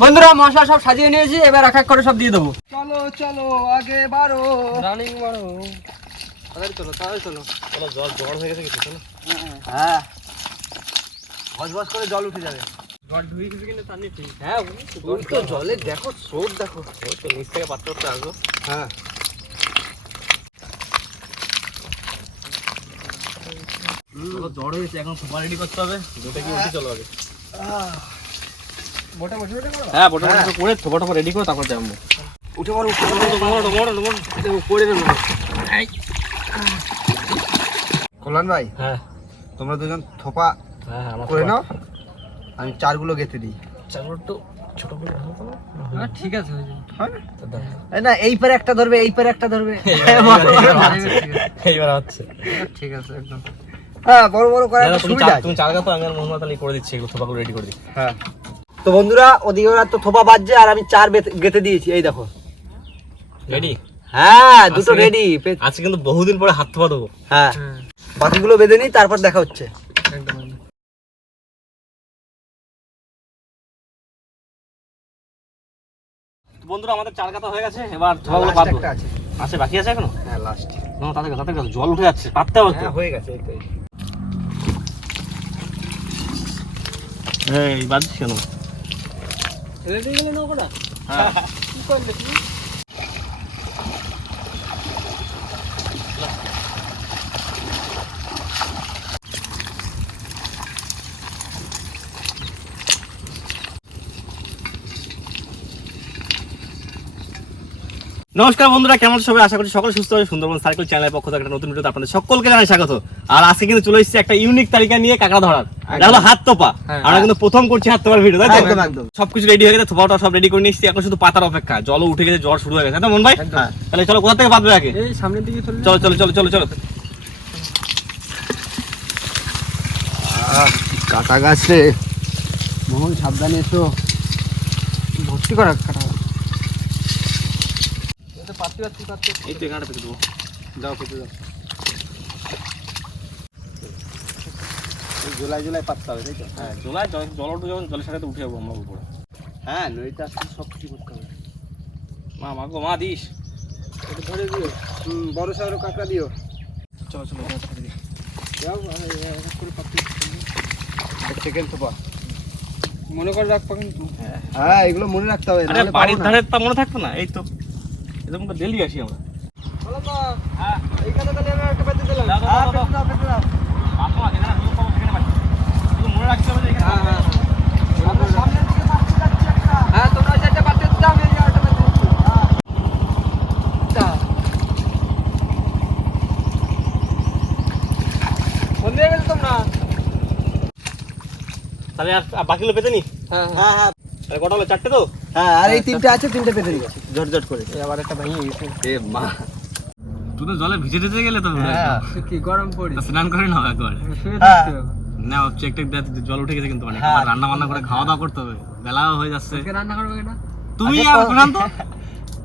বন্ধুরা মশলা সব সাজিয়ে নিয়েছি এবার এক এক করে সব দিয়ে দেবো। চলো চলো আগে বারো রানিং মারো তাড়াতাড়ি চলো তাড়াতাড়ি চলো। চলো জল জল হয়ে গেছে কিছু চলো। হ্যাঁ। বস বস করে জল উঠে যাবে। জল ঢুকে গেছে কিন্তু তার ঠিক হ্যাঁ ওই তো জলে দেখো স্রোত দেখো। ওই তো নিচ থেকে পাত্র করতে আসব হ্যাঁ। জ্বর হয়েছে এখন রেডি করতে হবে। দুটো কি উঠে চলো আগে। হ্যাঁ বটো বটো করে থোপা রেডি করে তারপর যাব। উঠে পড়ো উঠে পড়ো। মোড়ো মোড়ো মোড়ো দেবো কল্যাণ ভাই হ্যাঁ। তোমরা দুজন থোপা হ্যাঁ করে নাও। আমি চারগুলো গেঁথে দিই। ছোট করে হ্যাঁ ঠিক আছে হয়ে না এই পারে একটা ধরবে এই পারে একটা ধরবে। এইবার হচ্ছে। ঠিক আছে একদম। হ্যাঁ বড় বড় সুবিধা। তুমি চার তো আমি আর মোহাম্মদ আলী করে দিচ্ছি এগুলো থোপাগুলো রেডি করে দিই হ্যাঁ। তো বন্ধুরা ওদিকে ওরা তো থোপা বাজছে আর আমি চার গেঁথে দিয়েছি এই দেখো। রেডি হ্যাঁ দুটো রেডি আজকে কিন্তু বহুদিন পরে হাত থোপা দেবো। হ্যাঁ। বাকিগুলো বেঁধে নিই তারপর দেখা হচ্ছে। একদম। বন্ধুরা আমাদের চার কাতা হয়ে গেছে এবার আছে। বাকি আছে এখনও? হ্যাঁ লাস্ট না তাদের জল উঠে যাচ্ছে পাততে হবে হ্যাঁ হয়ে গেছে এই বাজছিস কেন? ছেড়ে দিয়ে গেলে নৌকোটা হ্যাঁ কি করলে তুমি নমস্কার বন্ধুরা কেমন সবাই? আশা করি সকলে সুস্থ হবে সুন্দরবন সার্কেল চ্যানেলের পক্ষ থেকে একটা নতুন ভিডিওতে আপনাদের সকলকে জানাই স্বাগত। আর আজকে কিন্তু চলে এসেছি একটা ইউনিক তালিকা নিয়ে কাঁকড়া ধরার। এটা হলো হাত তোপা। হ্যাঁ। আমরা কিন্তু প্রথম করছি হাত তোপার ভিডিও তাই তো? একদম একদম। সবকিছু রেডি হয়ে গেছে থোপাটা সব রেডি করে নিয়ে এসেছি। এখন শুধু পাতার অপেক্ষা জল উঠে গেছে জ্বর শুরু হয়ে গেছে। তাই তো মন ভাই হ্যাঁ। তাহলে চলো কোথা থেকে পাতবে আগে? এই সামনের দিকে চলে চলো চলো চলো চলো কাটা গাছে। মোহন সাবধানে এসো। ভর্তি করা কাটা এই তো এখানটা থেকে দেবো যাও খেতে যাও এই জুলাই জুলাই পাততে হবে তাই তো হ্যাঁ জল যখন জলের সাথে উঠে যাব আমরা উপরে হ্যাঁ নদীতে আসতে সব কিছু করতে হবে মা মা গো মা দিস এটা ধরে দিও হুম বড় সাগর কাঁকড়া দিও? চলো চলো চলো যাও আমি এক এক করে পাতি সেকেন্ড থোপা মনে করে রাখব কিন্তু হ্যাঁ এগুলো মনে রাখতে হবে নাহলে বাড়ির ধারে তা মনে থাকতো না এই তো। এরকম করে ডেলি আসি আমরা। হ্যাঁ মনে রাখতে হবে হ্যাঁ। হ্যাঁ। হ্যাঁ। তোমরা গেছে তোমরা। তাহলে আর বাকিগুলো পেতে নি? হ্যাঁ হ্যাঁ কটা হলো? চারটে তো? হ্যাঁ আর এই তিনটে আছে তিনটে পেতে দিচ্ছি ঝট ঝট করে। আবার একটা ভেঙে গেছে। এ মা। তুই তো জলে ভিজে ভিজে গেলে তো হ্যাঁ কি গরম পড়ি স্নান করে নাও একবার। শুয়ে হ্যাঁ। থাকতে হবে। না চেক টেক দেয় জল উঠে গেছে কিন্তু অনেক হ্যাঁ। রান্না বান্না করে খাওয়া দাওয়া করতে হবে। বেলাও হয়ে যাচ্ছে। রান্না করবে কিনা? তুমি আর তো-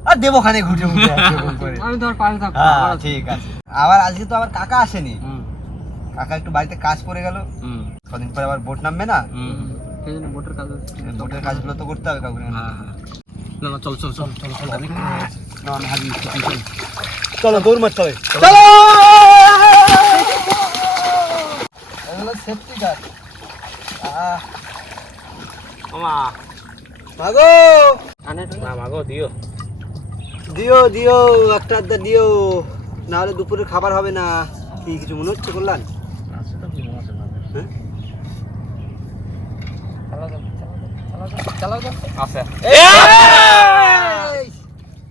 আর দেবো খানে করে। আমি তোমার পাশে থাকব হ্যাঁ ঠিক আছে। আবার আজকে তো আবার কাকা আসেনি। হুম। কাকা একটু বাড়িতে কাজ পড়ে গেল। হুম। কদিন পরে আবার বোট নামবে না। হুম। সেই জন্য বোটের কাজ হচ্ছে বোটের কাজগুলো তো করতে হবে কাকুরে হ্যাঁ হ্যাঁ। না না চল চল চল চল চল না, আমি হারিয়ে চল। চলো দৌড় মারতে হবে। চলো। এগুলো সেফটি গার্ড মামা। মাগো! না মাগো দিও। দিও দিও একটা আধটা দিও। না হলে দুপুরে খাবার হবে না। কি কিছু মনে হচ্ছে কল্যাণ আচ্ছা তো কি মনে আছে না হ্যাঁ? চালাও যাও, চালাও চালাও আছে।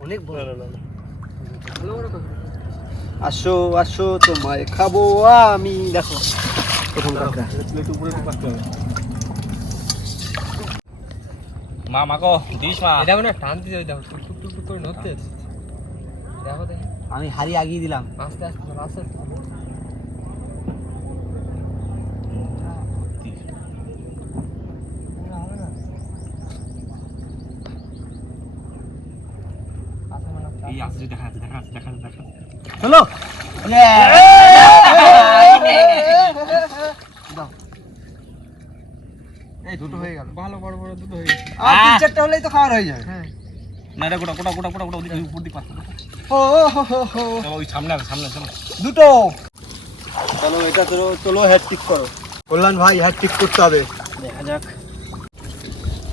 অনেক ভালো আসো আসো তোমায় খাব আমি। দেখো মা মাগো দিস মা। এটা মানে টানতে যাবে দেখো টুক টুক টুক করে নড়তে। দেখো দেখি। আমি হাড়ি আগিয়ে দিলাম। আস্তে আস্তে আস্তে আস্তে আস্তে মানে চাপ। এই আছে দেখা যাচ্ছে দেখা যাচ্ছে দেখা যাচ্ছে দেখা যাচ্ছে চলো দুটো হয়ে গেল। ভালো বড় বড় দুটো হয়ে গেছে। আর তিন চারটে হলেই তো খাওয়ার হয়ে যাবে। হ্যাঁ। না এটা গোটা গোটা গোটা গোটা গোটা ওদিকে উপর দিকে পাঠাবো ও হো হো হো ওই সামনে আছে সামনে দুটো। চলো এটা চলো চলো হ্যাট করো। কল্যাণ ভাই হ্যাট টিক করতে হবে। দেখা যাক।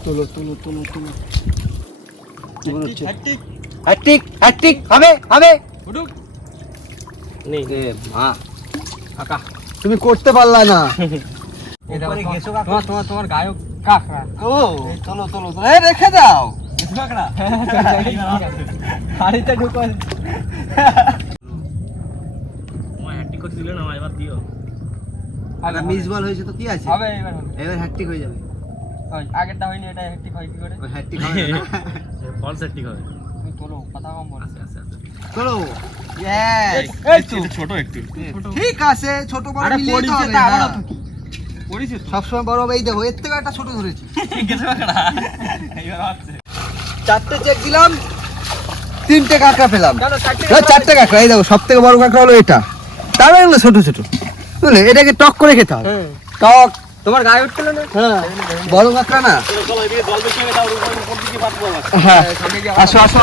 তোলো তোলো হবে হবে। উঠুক। নেই। এ মা কাকা তুমি করতে পারলা না। উপরে গেছো কাকা। তোমার তোমার তোমার গায়ক। কাকড়া ও চলো চলো চলো। এই রেখে দাও। কাকড়া। হাড়িতে ঢুকো। তোমার হ্যাট্রিক করতে দিলে না এবার দিও। আর মিস বল হয়েছে তো কি আছে? হবে এবার হবে। এবার হ্যাট্রিক হয়ে যাবে। আগেরটা হয়নি এটা হয় কি করে? ওই হ্যাট্রিক হবে না। ফলস হ্যাট্রিক হবে। তুমি তোলো কথা কম বলো। আস্তে আস্তে আস্তে চলো। ছোট একটু। ঠিক আছে ছোট বড় মিলিয়ে তো হবে সবসময় বড় হবে এই দেখো এর থেকে একটা ছোট ধরেছি। চারটে চেক দিলাম তিনটে কাঁকড়া পেলাম। চারটে কাঁকড়া এই দেখো সব থেকে বড় কাঁকড়া হলো এটা। তারপরে এগুলো ছোট ছোট। বুঝলে? এটাকে টক করে খেতে হবে। হ্যাঁ। টক তোমার গায়ে উঠছিল না? হ্যাঁ। বড় কাঁকড়া না? হ্যাঁ। আসো আসো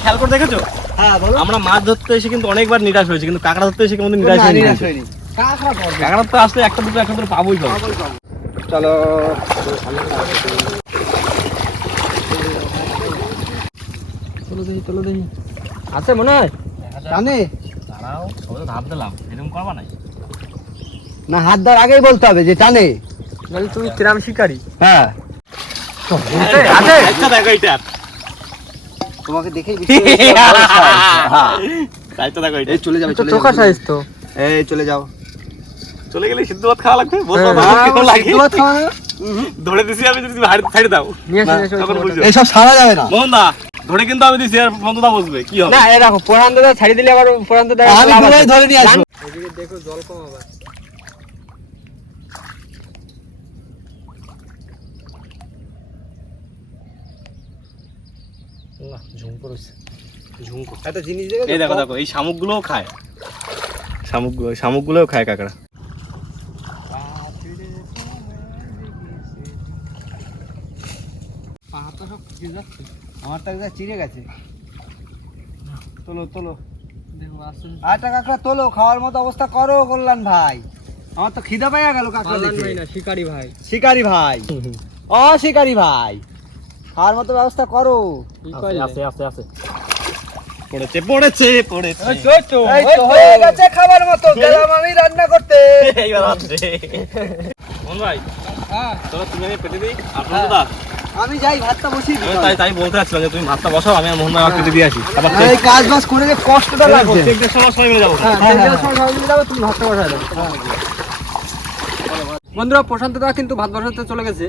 খেয়াল করে দেখেছ? হ্যাঁ বলো। আমরা মাছ ধরতে এসে কিন্তু অনেকবার নিরাশ হয়েছে কিন্তু কাঁকড়া ধরতে এসে কিন্তু নিরাশ হয়নি। কাঁকড়া তো আসলে একটা দুটো একটা দুটো পাবোই পাবো চলো। চলো দেখি চলো দেখি। আছে মনে হয়? জানে? দাঁড়াও সবাই তো ধাপ দিলাম। এরকম করবা নাই না হাত দেওয়ার আগেই বলতে হবে যে টানে। বলি তুমি কিরাম শিকারি। হ্যাঁ। আচ্ছা তোমাকে দেখেই। হ্যাঁ। এইটা। এই চলে যাবে চোখা সাইজ তো। এই চলে যাও। চলে গেলে সিদ্ধ ভাত খাওয়া লাগবে? হ্যাঁ? ধরে দিছি আমি যদি দাও। এইসব সারা যাবে না। মোহন দা ধরে কিন্তু আমি দিছি আর বন্ধুদা বসবে। কি হবে? না এ দেখো পোড়ান দাদা ছাড়ি দিলে আবার পোড়ান দাদা আমি ধরে নিয়ে আসব এদিকে দেখো জল কম আবার না ঝুমকো রয়েছে ঝুমকো একটা জিনিস দেখে এই দেখো দেখো এই শামুকগুলোও খায়। শামুকগুলো শামুকগুলোও খায় কাকড়া। আমার তো চিড়ে গেছে। তোলো তোলো। দেখো আসুন কাঁকড়া তোলো। খাওয়ার মতো অবস্থা করো কল্যাণ ভাই। আমার তো খিদা পাইয়া গেল কাঁকড়া শিকারি ভাই। শিকারি ভাই। ও শিকারি ভাই। খাওয়ার মতো ব্যবস্থা করো। আছে আছে আছে পড়েছে পড়েছে পড়েছে। এই তো। হয়ে গেছে খাবার মতো গেলাম আমি রান্না করতে। এইবার আছে ভাই হ্যাঁ। তুমি আমি পেটে দিই। বন্ধুদা আমি যাই ভাতটা বসিয়ে দিই তাই তাই বলতে যাচ্ছিলাম যে তুমি ভাতটা বসাও আমি আর মোহন ভাই দিয়ে আসি। আবার এই কাজ বাজ করে যে কষ্টটা লাগছে। প্রত্যেকটা সময় মিলে যাব। হ্যাঁ হ্যাঁ, হ্যাঁ। সময় সবাই মিলে যাবে তুমি ভাতটা বসায় দাও। বন্ধুরা প্রশান্ত দা কিন্তু ভাত বসাতে চলে গেছে।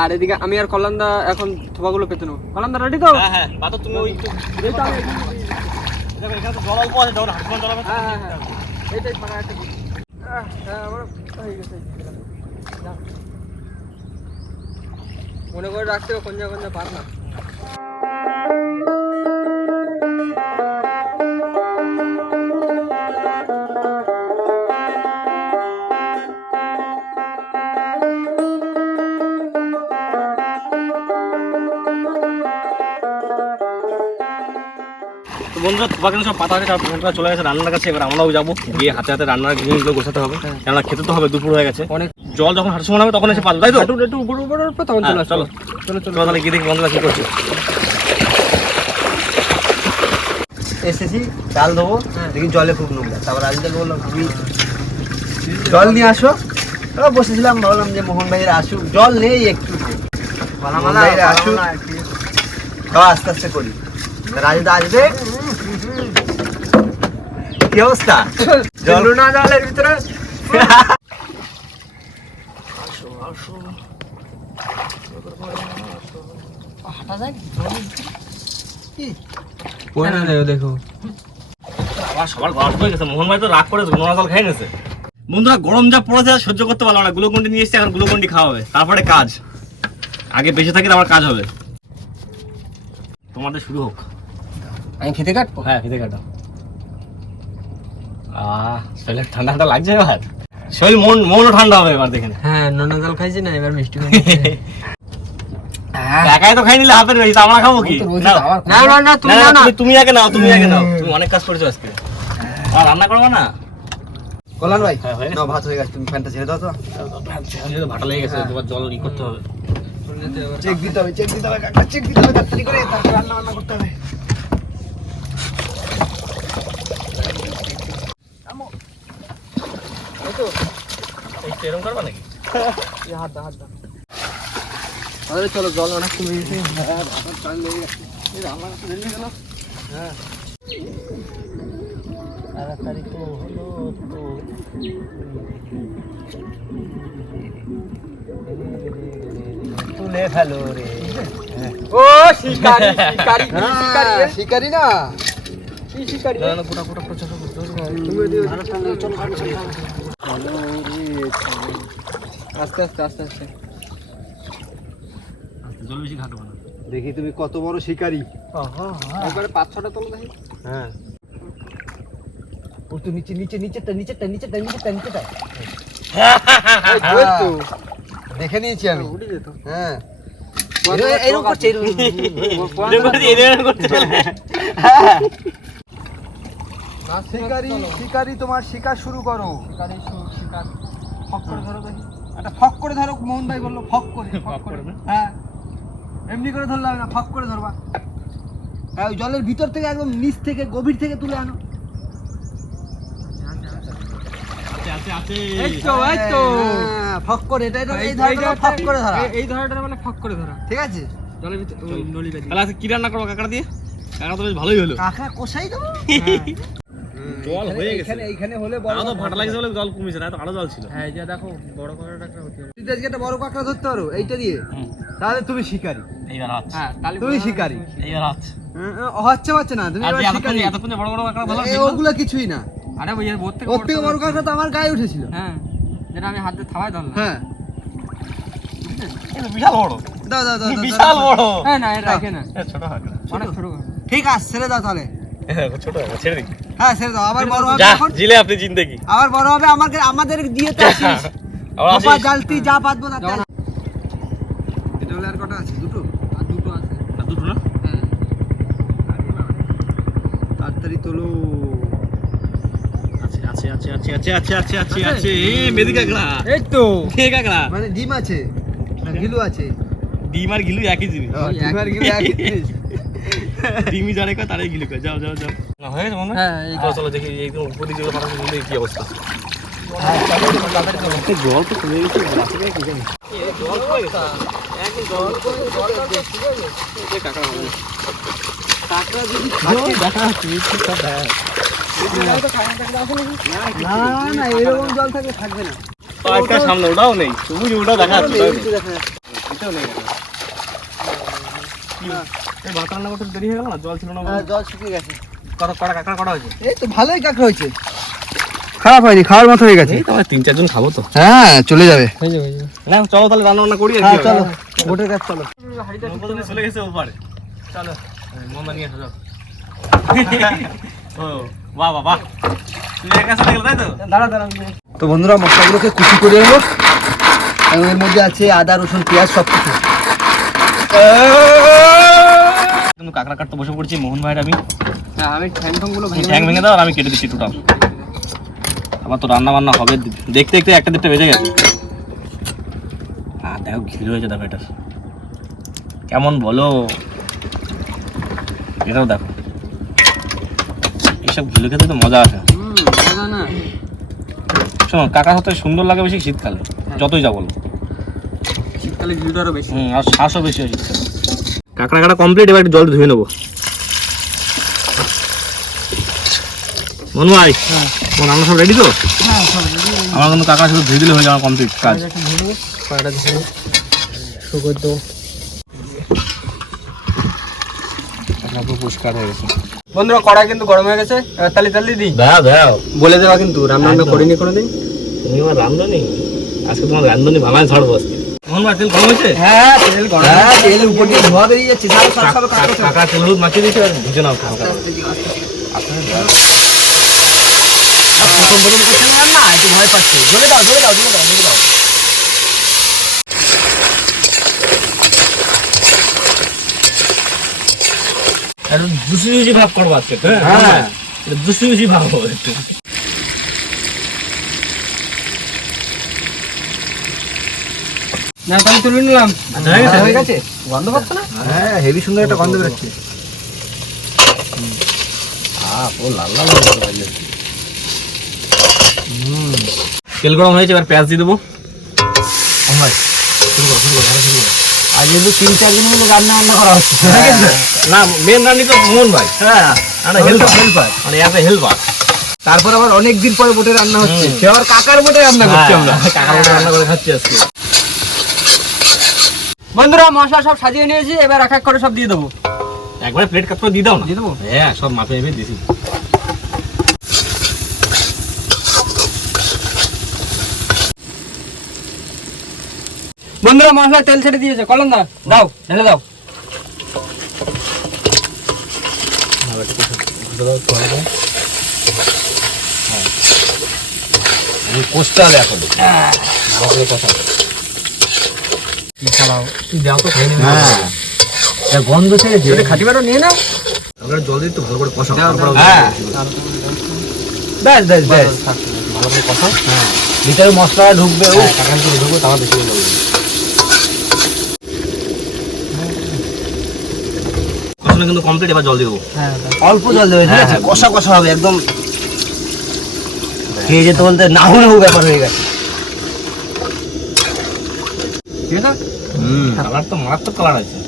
আর এদিকে আমি আর কল্যাণদা এখন থোপাগুলো পেতে নেব। কল্যাণদা রেডি তো? হ্যাঁ হ্যাঁ পাতো তুমি ওই। মনে করে রাখতে কোন জায়গা কোন জায়গা পার না। তো সব পাতা আছে সব বন্ধুরা চলে গেছে রান্নার কাছে এবার আমরাও যাব। গিয়ে হাতে হাতে রান্নার জিনিসগুলো গোছাতে হবে। কেননা খেতে তো হবে দুপুর হয়ে গেছে। অনেক জল যখন সময় হবে তখন এসে পাবো তাই তো? একটু একটু উপরে উপরে উপরে তখন চলে হ্যাঁ, চলো। চলো তাহলে গিয়ে দেখি বন্ধুরা কি করছে। এসেছি চাল দেবো হ্যাঁ। দেখি জলে খুব নোংরা। তারপর আজকে বললাম তুমি জল নিয়ে আসো। বসেছিলাম ভাবলাম যে মোহন ভাইয়ের আসুক। জল নেই একটু। আসুক। আস্তে আস্তে করি। রাজুদা আসবে। কি অবস্থা? জল না জলের ভিতরে। দেখো। আবার সবার গরম হয়ে গেছে। মোহন ভাই তো রাগ করে নোনা জল খেয়ে গেছে বন্ধুরা গরম যা পড়েছে সহ্য করতে পারলাম না। গ্লুকন্ডি নিয়ে এসেছি এখন গ্লুকন্ডি খাওয়া হবে। তারপরে কাজ। আগে বেঁচে থাকি আমার কাজ হবে। তোমাদের শুরু হোক। আমি খেতে কাটবো? হ্যাঁ ফিতে কাটো। আহ শরীরে ঠান্ডা ঠান্ডা লাগছে এবার? শরীর মন মনও ঠান্ডা হবে এবার দেখেন হ্যাঁ নোনা জল খাইছি না এবার মিষ্টি একাই তো খাই নিলে হাফের তা আমরা খাব কি? না না না তুমি না, না, না। তুমি- আগে নাও তুমি আগে নাও। তুমি অনেক কাজ করেছ আজকে। আর রান্না করবে না? কল্যাণ ভাই হ্যাঁ, হয়ে। নাও ভাত হয়ে গেছে তুমি ফ্যানটা ছেড়ে দাও তো। ভাটা লেগে গেছে তোমার জল ই করতে হবে। চেক দিতে হবে চেক দিতে হবে চেক দিতে হবে তাড়াতাড়ি করে তারপর রান্না বান্না করতে হবে এই তো এরকম করবা নাকি? হাত দাও আরে চলো জল অনেক কমে গেছে। হ্যাঁ চাল লেগে গেছে। হয়ে গেল। হ্যাঁ। তাড়াতাড়ি তো হলো তো। তুলে ফেলো রে। ও শিকারি শিকারি শিকারি শিকারি না? কি শিকারি? না গোটা চলো আস্তে আস্তে আস্তে আস্তে। জল বেশি ঘাটবো না দেখি তুমি কত বড় শিকারি। একবারে পাঁচ ছটা তোলো দেখি। হ্যাঁ। ও তো নিচে নিচে নিচেরটা নিচেরটা নিচেরটা নিচেরটা নিচেরটা। দেখে নিয়েছি আমি। উঠে যেত হ্যাঁ। এরকম করছে। এরকম এরকম করতে শিকারি শিকারি তোমার শিকার শুরু করো। শিকারি শিকার। ফক করে ধরো দেখি। একটা ফক করে ধরো মোহন ভাই বলল ফক করে ফক করে। হ্যাঁ। এমনি করে ধরলাম না ফক করে ধরবা। হ্যাঁ ওই জলের ভিতর থেকে একদম নিচ থেকে গভীর থেকে তুলে আনো। তো তো। হ্যাঁ, ফক করে এটা এটা এই এই- ধরো ফক করে ধরা। এই- এই মানে ফক করে ধরা। ঠিক আছে? জলের ভিতরে নলিটা দিয়ে। তাহলে কি রান্না করব কাকা দিয়ে? কাকা তো বেশ ভালোই হলো। কাকা কষাই দেবো? জল হয়ে গেছে। এখানে এইখানে হলে বড় আরও ভাটা লাগছে বলে জল কমেছে না তো আরও জল ছিল। হ্যাঁ এই যে দেখো বড় হতে তুই আজকে একটা বড় কাঁকড়া ধরতে পারো এইটা দিয়ে। তাহলে তুমি শিকারি। এইবার হ্যাঁ তাহলে তুমি শিকারি। এইবার হচ্ছে হচ্ছে হচ্ছে না তুমি এবার শিকারি। এতক্ষণ বড় বড় কাঁকড়া ভালো ওগুলো কিছুই না। আরে ওই এর থেকে ওর থেকে বড় কাঁকড়া তো আমার গায়ে উঠেছিল। হ্যাঁ যেটা আমি হাতে থাবাই ধরলাম। হ্যাঁ। বিশাল বড়। দাও দাও দাও দাও, বিশাল বড়। হ্যাঁ না এটা রাখে না। ছোট কাঁকড়া অনেক ছোট। ঠিক আছে ছেড়ে দাও তাহলে। ছোট ছেড়ে দিই। হ্যাঁ ছেড়ে দাও আবার বড় হবে যা এখন। জিলে আপনি জিন্দেগি। আবার বড় হবে আমাকে আমাদের দিয়ে তো আসিস। বাবা জালতি যা পাতবো যখন- এটা হলে আর কটা আছে? দুটো? আর দুটো আছে। আর দুটো না? হ্যাঁ। তাড়াতাড়ি তোলো। আছে আছে আছে আছে আছে আছে আছে আছে আছে? এ মেদি কাঁকড়া। এই তো। কে কাঁকড়া? মানে ডিম আছে। না গিলু আছে। ডিম আর গিলু একই জিনিস। ডিম আর গিলু একই জিনিস। ডিমি জানে কয় তারাই গিলে কয়। যাও যাও যাও। না হয়ে যাবে না হ্যাঁ? এই চলো দেখি এই উপরে যেগুলো মানুষ মিলে কি অবস্থা? জল তো কমে গেছে জল দেখা থাকবে না সামনে ওটাও নেই সবুজ ওটা দেখা যাচ্ছে। এটাও নেই। এই ভাত রান্না করতে দেরি হয়ে গেল না? জল ছিল না হ্যাঁ, জল শুকিয়ে গেছে। কটা কটা কাঁকড়া কটা হয়েছে? এই তো ভালোই কাঁকড়া হয়েছে। খারাপ হয়নি খাওয়ার মতো হয়ে গেছে। এই তো তিন চারজন খাব তো। হ্যাঁ চলে যাবে। যাবে যাবে। না চলো তাহলে রান্না বান্না করি হ্যাঁ চলো। চলো। চলে। গেছে ওপারে। চলো। মন্দা নিয়ে আসো ও বাহ তো? দাঁড়া দাঁড়া তো বন্ধুরা মশলাগুলোকে কুচি করে নেব এবং এর মধ্যে আছে আদা রসুন পেঁয়াজ সব কিছু কিন্তু কাঁকড়া কাটতে বসে পড়ছি মোহন ভাইয়ের আমি। হ্যাঁ আমি ঠ্যাং ঠ্যাংগুলো ঠ্যাং ভেঙে দাও আর আমি কেটে দিচ্ছি টোটাল আবার তো রান্না বান্না হবে। দেখতে দেখতে একটা দেড়টা বেজে গেছে। আর দেখো ঘিরে হয়েছে দেখো এটা। কেমন বলো? এটাও দেখো। এইসব ঘিলে খেতে তো মজা আসে। শোনো কাকা হতে সুন্দর লাগে বেশি শীতকালে। যতই যা বলো। শীতকালে ভিউটা আরও বেশি। হুম আর শ্বাসও বেশি হয় শীতকালে কাঁকড়া কাটা কমপ্লিট এবার জল ধুয়ে নেব। মনু ভাই তোমার রান্না সব রেডি তো? আমার কিন্তু কাকা শুধু ধুয়ে দিলে হয়ে যাওয়া কমপ্লিট কাজ। কয়টা ধরে শুকর দেবো কাঁকড়া হয়ে গেছে। বন্ধুরা কড়াই কিন্তু গরম হয়ে গেছে। এবার তালি তালি দিই। দাও দাও বলে দেওয়া কিন্তু রান্না। করিনি কোনোদিন। তুমি আমার রান্ধনি? আজকে তোমার রান্ধনি ভালো ছাড়বো আজকে। মোহন ভাই তেল গরম হয়েছে? হ্যাঁ তেল গরম হ্যাঁ তেল উপর দিয়ে ধোয়া বেরিয়ে যাচ্ছে সারা সারা সারা কাঁকড়া সব। কাকা তেল হলুদ মাখিয়ে দিয়েছে আর ভুজে নাও খাও। আস্তে আস্তে দিকে, আস্তে। আস্তে। প্রথম প্রথম করতে না না একটু ভয় পাচ্ছে। জোরে দাও জোরে দাও জোরে দাও জোরে দাও একটু জুসি জুসি ভাব করব আজকে হ্যাঁ? জুসি ভাব হবে একটু। না তুলে নিলাম। আচ্ছা, হয়ে গেছে? হয়ে গন্ধ পাচ্ছ না? হ্যাঁ হেভি সুন্দর একটা গন্ধ বেরোচ্ছে। তেল গরম হয়েছে এবার পেঁয়াজ দিয়ে দেবো। আর যেহেতু তিন চার দিনের মধ্যে রান্না বান্না করা হচ্ছে। না মেন রান্নি তো মোহন ভাই। হ্যাঁ হেল্পার হেল্পার মানে এতে হেল্পার তারপর আবার অনেক দিন পরে বোটে রান্না হচ্ছে। সে আবার কাকার বোটে রান্না করছি আমরা। কাকা বলে রান্না করে খাচ্ছি আজকে। বন্ধুরা মশলা সব সাজিয়ে নিয়েছি এবার এক এক করে সব দিয়ে দেবো। একবারে প্লেট কাট করে দিয়ে দাও না? দিয়ে দেবো? হ্যাঁ সব মাপে মেপে দিছি। বন্ধুরা মশলা তেল ছেড়ে দিয়েছে কলম দা দাও ঢেলে দাও। আমি কষতে হবে এখন হ্যাঁ। গন্ধ ছেড়েছে খাটি বারো নিয়ে নাও। আমরা জল দিয়ে ভালো করে কষাও। দাও, দাও। হ্যাঁ। ব্যাস ব্যাস ব্যাস। ভালো করে কষাও। হ্যাঁ। ভিতরে মশলা ঢুকবে ও কাকা তো ঢুকবো তাহলে বেশি লাগবে কষানো কিন্তু কমপ্লিট এবার জল দেবো। হ্যাঁ অল্প জল দেবে ঠিক হ্যাঁ, আছে? হ্যাঁ। কষা কষা হবে একদম। খেয়ে যেতে বলতে নাহু নাহু ব্যাপার হয়ে গেছে। ঠিক আছে কালার তো মারাত্মক কালার আছে।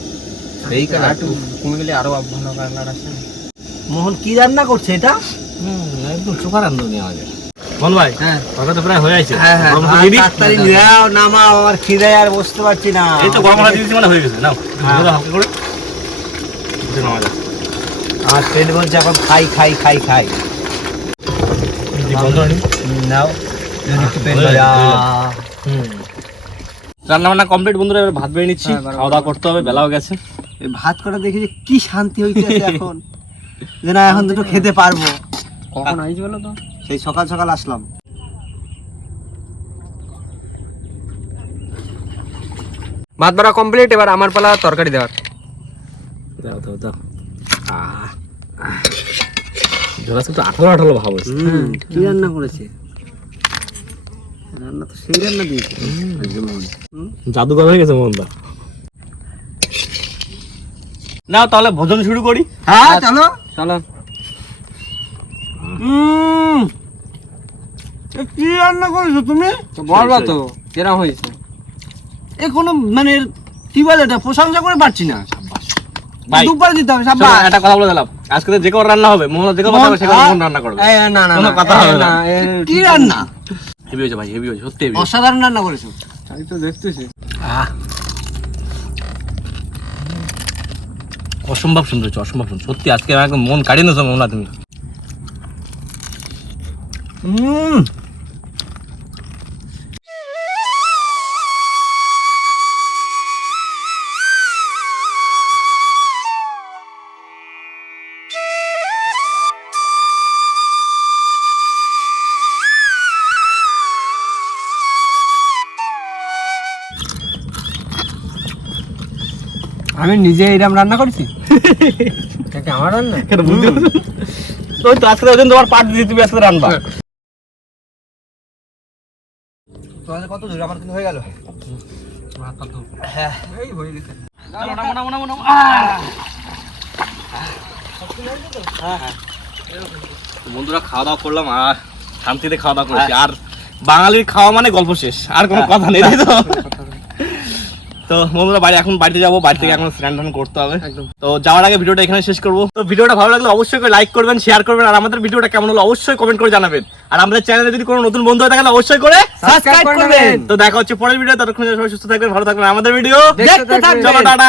এই আর একটু কমে গেলে আরও ভালো কালার আসে মোহন কি রান্না করছে এটা? হুম একদম সুপার আনন্দ নিয়ে আমাকে মন ভাই হ্যাঁ। তরকারি তো প্রায় হয়ে আছে হ্যাঁ হ্যাঁ। তাড়াতাড়ি নাও নামাও আমার খিদে আর বসতে পারছি না। এই তো গরম মশলা দিয়ে দিচ্ছি মানে হয়ে গেছে। নাও হ্যাঁ। ধরো হালকা করে। নামা যাক। আমার পেট বলছে এখন খাই খাই খাই খাই? হুম, নাও। যদি একটু পেট হয়ে ভরে- গেছে, হয়ে আহ, রান্না বান্না কমপ্লিট বন্ধুরা এবার ভাত বেড়ে নিচ্ছি। হ্যাঁ, খাওয়া দাওয়া করতে হবে বেলাও গেছে। এই ভাত করে দেখি যে কি শান্তি হইতেছে এখন। যে না এখন দুটো খেতে পারব। কখন আইছি বলো তো? সেই সকাল সকাল আসলাম। ভাত বাড়া কমপ্লিট এবার আমার পালা তরকারি দেওয়ার। দাও দাও দাও। আহ জোড়া তো আঠালো আঠালো ভাব হয়েছে। হুম কি রান্না করেছে? রান্না তো সেই রান্না দিয়েছে। আজকে মোহন। হয়ে গেছে মোহনদা। না তাহলে ভোজন শুরু করি। হ্যাঁ চলো। চলো। কি রান্না করেছ তুমি? বলবা তো কেরাম হয়েছে? এ কোনো মানে কি বলে এটা প্রশংসা করে পারছি না। দুবার দিতে হবে সাব্বাস। একটা কথা বলে দিলাম। আজকে যে কোনো রান্না হবে মোহন যে রান্না করবে। না না না, কথা হবে। না, কি রান্না? হেভি হয়েছে ভাই হেভি হয়েছে সত্যি হেভি অসাধারণ রান্না করেছ আমি তো দেখতেছি। অসম্ভব সুন্দর হচ্ছে অসম্ভব সুন্দর। সত্যি আজকে একদম মন কাটিয়ে নিয়েছো মোহনা তুমি। হুম। আমি নিজে এরকম রান্না করেছি? আমার রান্না? তো ওই তো আজকে ওই জন্য তোমার পাট দিয়েছি তুমি আজকে রান্না তোমাদের কত দূর? আমার কিন্তু হয়ে গেল। হ্যাঁ। এই হয়ে গেছে। বন্ধুরা খাওয়া দাওয়া করলাম আর শান্তিতে খাওয়া দাওয়া করেছি। আর বাঙালির খাওয়া মানে গল্প শেষ। আর কোনো কথা নেই তাই তো? তো বন্ধুরা বাড়ি এখন বাড়িতে যাব বাড়ি থেকে এখন স্নান টান করতে হবে। তো যাওয়ার আগে ভিডিওটা এখানে শেষ করব। তো ভিডিওটা ভালো লাগলে অবশ্যই লাইক করবেন শেয়ার করবেন আর আমাদের ভিডিওটা কেমন হলো অবশ্যই কমেন্ট করে জানাবেন। আর আমাদের চ্যানেলে যদি কোনো নতুন বন্ধু হয়ে থাকে তাহলে অবশ্যই করে সাবস্ক্রাইব করবেন। তো দেখা হচ্ছে পরের ভিডিও ততক্ষণ সবাই সুস্থ থাকবেন ভালো থাকবেন। আমাদের ভিডিও দেখতে থাকবেন। চলো টাটা।